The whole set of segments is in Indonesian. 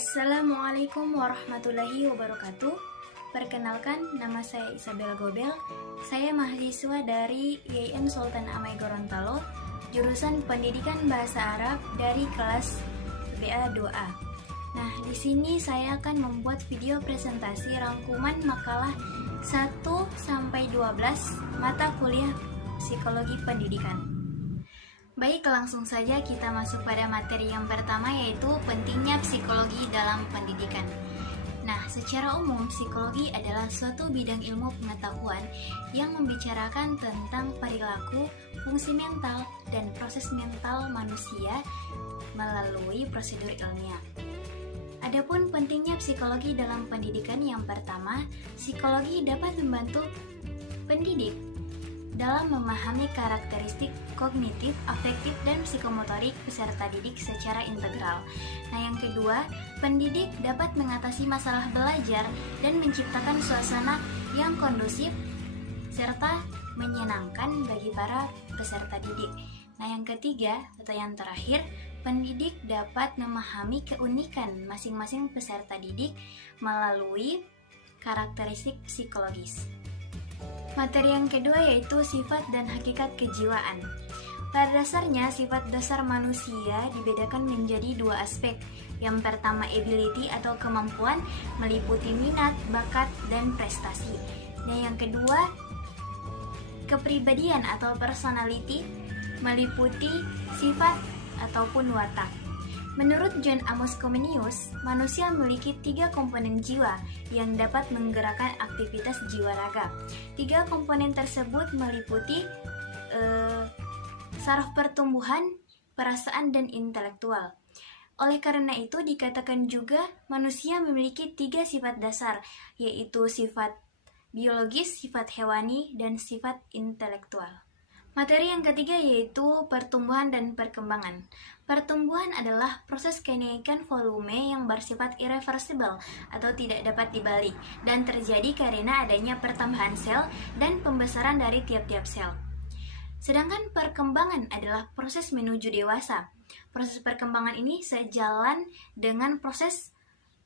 Assalamualaikum warahmatullahi wabarakatuh. Perkenalkan, nama saya Isabella Gobel. Saya mahasiswa dari IAIN Sultan Amai Gorontalo, jurusan Pendidikan Bahasa Arab dari kelas BA 2A. Nah, di sini saya akan membuat video presentasi rangkuman makalah 1 sampai 12 mata kuliah Psikologi Pendidikan. Baik, langsung saja kita masuk pada materi yang pertama, yaitu pentingnya psikologi dalam pendidikan. Nah, secara umum psikologi adalah suatu bidang ilmu pengetahuan yang membicarakan tentang perilaku, fungsi mental, dan proses mental manusia melalui prosedur ilmiah. Adapun pentingnya psikologi dalam pendidikan, yang pertama, psikologi dapat membantu pendidik dalam memahami karakteristik kognitif, afektif, dan psikomotorik peserta didik secara integral. Nah, yang kedua, pendidik dapat mengatasi masalah belajar dan menciptakan suasana yang kondusif serta menyenangkan bagi para peserta didik. Nah, yang ketiga atau yang terakhir, pendidik dapat memahami keunikan masing-masing peserta didik melalui karakteristik psikologis. Materi yang kedua yaitu sifat dan hakikat kejiwaan. Pada dasarnya, sifat dasar manusia dibedakan menjadi dua aspek. Yang pertama, ability atau kemampuan, meliputi minat, bakat, dan prestasi. Dan yang kedua, kepribadian atau personality, meliputi sifat ataupun watak. Menurut John Amos Comenius, manusia memiliki 3 komponen jiwa yang dapat menggerakkan aktivitas jiwa raga. 3 komponen tersebut meliputi saraf pertumbuhan, perasaan, dan intelektual. Oleh karena itu, dikatakan juga manusia memiliki 3 sifat dasar, yaitu sifat biologis, sifat hewani, dan sifat intelektual. Materi yang ketiga yaitu pertumbuhan dan perkembangan. Pertumbuhan adalah proses kenaikan volume yang bersifat irreversible atau tidak dapat dibalik dan terjadi karena adanya pertambahan sel dan pembesaran dari tiap-tiap sel. Sedangkan perkembangan adalah proses menuju dewasa. Proses perkembangan ini sejalan dengan proses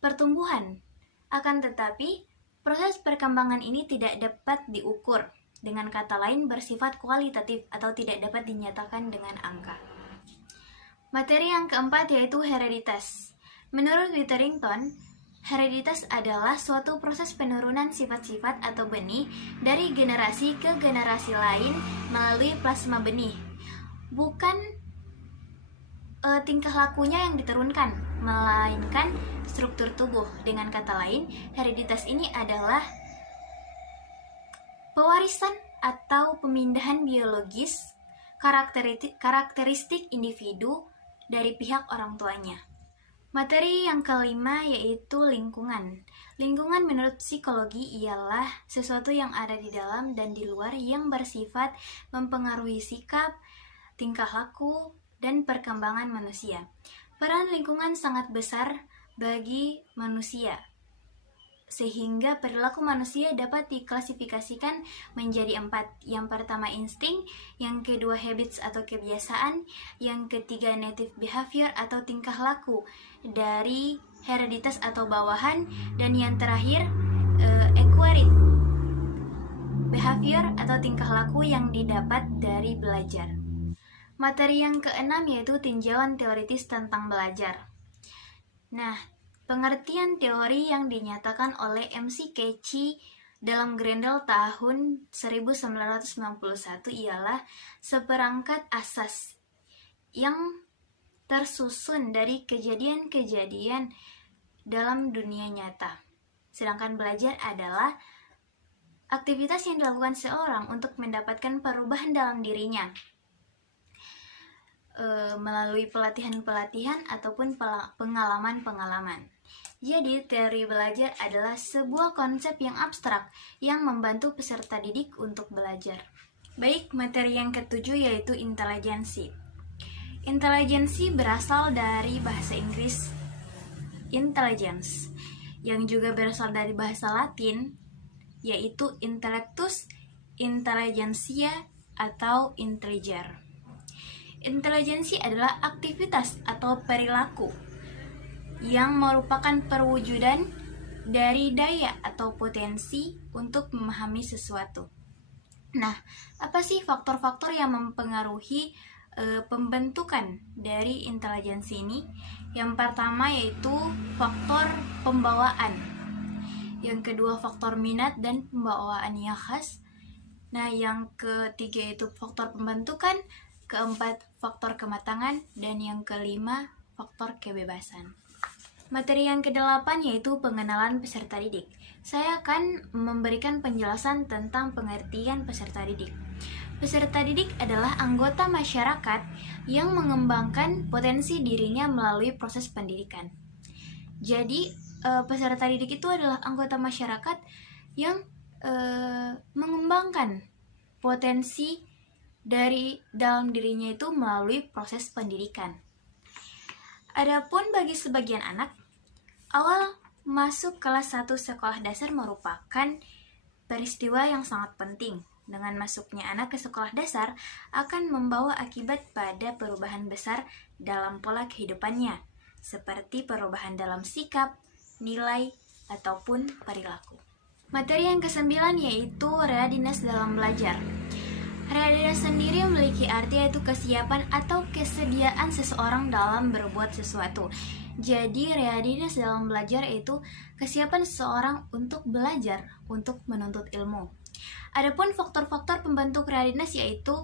pertumbuhan. Akan tetapi, proses perkembangan ini tidak dapat diukur. Dengan kata lain, bersifat kualitatif atau tidak dapat dinyatakan dengan angka. Materi yang keempat yaitu hereditas. Menurut Witherington, hereditas adalah suatu proses penurunan sifat-sifat atau benih dari generasi ke generasi lain melalui plasma benih. Bukan tingkah lakunya yang diturunkan, melainkan struktur tubuh. Dengan kata lain, hereditas ini adalah pewarisan atau pemindahan biologis karakteristik individu dari pihak orang tuanya. Materi yang kelima yaitu lingkungan. Lingkungan menurut psikologi ialah sesuatu yang ada di dalam dan di luar yang bersifat mempengaruhi sikap, tingkah laku, dan perkembangan manusia. Peran lingkungan sangat besar bagi manusia, sehingga perilaku manusia dapat diklasifikasikan menjadi 4. Yang pertama insting, yang kedua habits atau kebiasaan, yang ketiga native behavior atau tingkah laku dari hereditas atau bawahan, dan yang terakhir acquired behavior atau tingkah laku yang didapat dari belajar. Materi yang keenam yaitu tinjauan teoritis tentang belajar. Nah, pengertian teori yang dinyatakan oleh McCarthy dalam Grendel tahun 1991 ialah seperangkat asas yang tersusun dari kejadian-kejadian dalam dunia nyata. Sedangkan belajar adalah aktivitas yang dilakukan seorang untuk mendapatkan perubahan dalam dirinya melalui pelatihan-pelatihan ataupun pengalaman-pengalaman. Jadi, teori belajar adalah sebuah konsep yang abstrak yang membantu peserta didik untuk belajar. Baik, materi yang ketujuh yaitu intelijensi. Intelijensi berasal dari bahasa Inggris intelligence, yang juga berasal dari bahasa Latin, yaitu intellectus, intelligentsia, atau intelliger. Intelijensi adalah aktivitas atau perilaku yang merupakan perwujudan dari daya atau potensi untuk memahami sesuatu. Nah, apa sih faktor-faktor yang mempengaruhi pembentukan dari intelijensi ini? Yang pertama yaitu faktor pembawaan. Yang kedua faktor minat dan pembawaan yang khas. Nah, yang ketiga itu faktor pembentukan, keempat faktor kematangan, dan yang kelima faktor kebebasan. Materi yang ke-8 yaitu pengenalan peserta didik. Saya akan memberikan penjelasan tentang pengertian peserta didik. Peserta didik adalah anggota masyarakat yang mengembangkan potensi dirinya melalui proses pendidikan. Jadi, peserta didik itu adalah anggota masyarakat yang mengembangkan potensi dari dalam dirinya itu melalui proses pendidikan. Adapun bagi sebagian anak, awal masuk kelas 1 sekolah dasar merupakan peristiwa yang sangat penting. Dengan masuknya anak ke sekolah dasar akan membawa akibat pada perubahan besar dalam pola kehidupannya, seperti perubahan dalam sikap, nilai, ataupun perilaku. Materi yang ke-9 yaitu readiness dalam belajar. Readiness sendiri memiliki arti yaitu kesiapan atau kesediaan seseorang dalam berbuat sesuatu. Jadi readiness dalam belajar itu kesiapan seseorang untuk belajar, untuk menuntut ilmu. Adapun faktor-faktor pembentuk readiness yaitu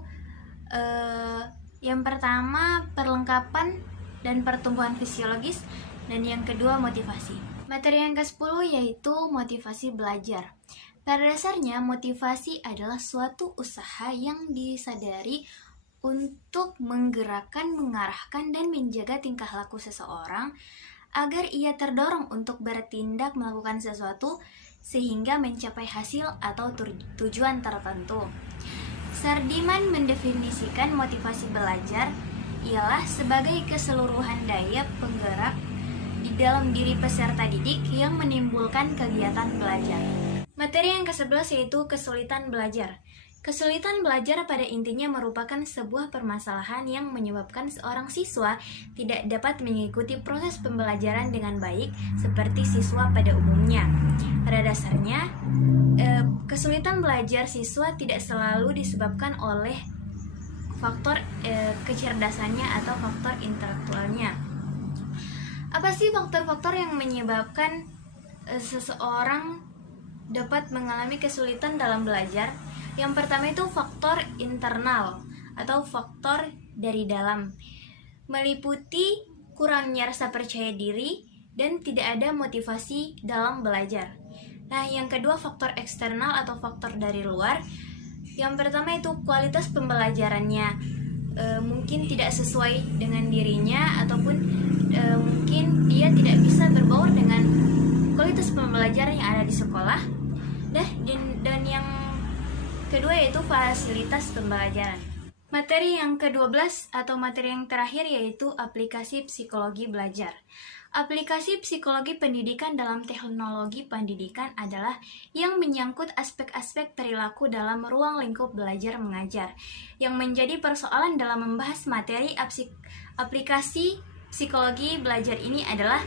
yang pertama perlengkapan dan pertumbuhan fisiologis, dan yang kedua motivasi. Materi yang ke-10 yaitu motivasi belajar. Pada dasarnya, motivasi adalah suatu usaha yang disadari untuk menggerakkan, mengarahkan, dan menjaga tingkah laku seseorang agar ia terdorong untuk bertindak melakukan sesuatu sehingga mencapai hasil atau tujuan tertentu. Sardiman mendefinisikan motivasi belajar ialah sebagai keseluruhan daya penggerak di dalam diri peserta didik yang menimbulkan kegiatan belajar. Materi yang ke-11 yaitu kesulitan belajar. Kesulitan belajar pada intinya merupakan sebuah permasalahan yang menyebabkan seorang siswa tidak dapat mengikuti proses pembelajaran dengan baik seperti siswa pada umumnya. Pada dasarnya, kesulitan belajar siswa tidak selalu disebabkan oleh faktor kecerdasannya atau faktor intelektualnya. Apa sih faktor-faktor yang menyebabkan seseorang dapat mengalami kesulitan dalam belajar? Yang pertama itu faktor internal atau faktor dari dalam, meliputi kurangnya rasa percaya diri dan tidak ada motivasi dalam belajar. Nah, yang kedua faktor eksternal atau faktor dari luar. Yang pertama itu kualitas pembelajarannya mungkin tidak sesuai dengan dirinya, ataupun mungkin dia tidak bisa berbaur dengan kualitas pembelajaran yang ada di sekolah. Dan yang kedua yaitu fasilitas pembelajaran. Materi yang ke-12 atau materi yang terakhir yaitu aplikasi psikologi belajar. Aplikasi psikologi pendidikan dalam teknologi pendidikan adalah yang menyangkut aspek-aspek perilaku dalam ruang lingkup belajar mengajar. Yang menjadi persoalan dalam membahas materi aplikasi psikologi belajar ini adalah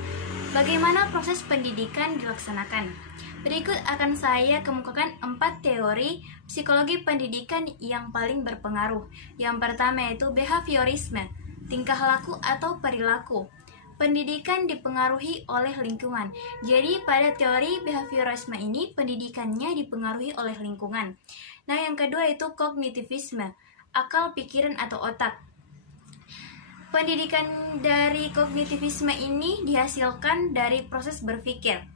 bagaimana proses pendidikan dilaksanakan. Berikut akan saya kemukakan 4 teori psikologi pendidikan yang paling berpengaruh. Yang pertama yaitu behaviorisme, tingkah laku atau perilaku. Pendidikan dipengaruhi oleh lingkungan. Jadi pada teori behaviorisme ini pendidikannya dipengaruhi oleh lingkungan. Nah, yang kedua itu kognitivisme, akal pikiran atau otak. Pendidikan dari kognitivisme ini dihasilkan dari proses berpikir.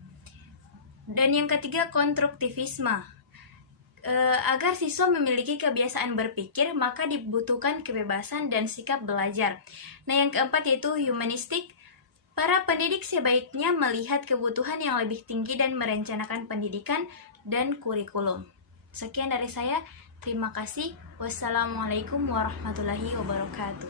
Dan yang ketiga konstruktivisme. Agar siswa memiliki kebiasaan berpikir, maka dibutuhkan kebebasan dan sikap belajar. Nah, yang keempat yaitu humanistik. Para pendidik sebaiknya melihat kebutuhan yang lebih tinggi dan merencanakan pendidikan dan kurikulum. Sekian dari saya. Terima kasih. Wassalamualaikum warahmatullahi wabarakatuh.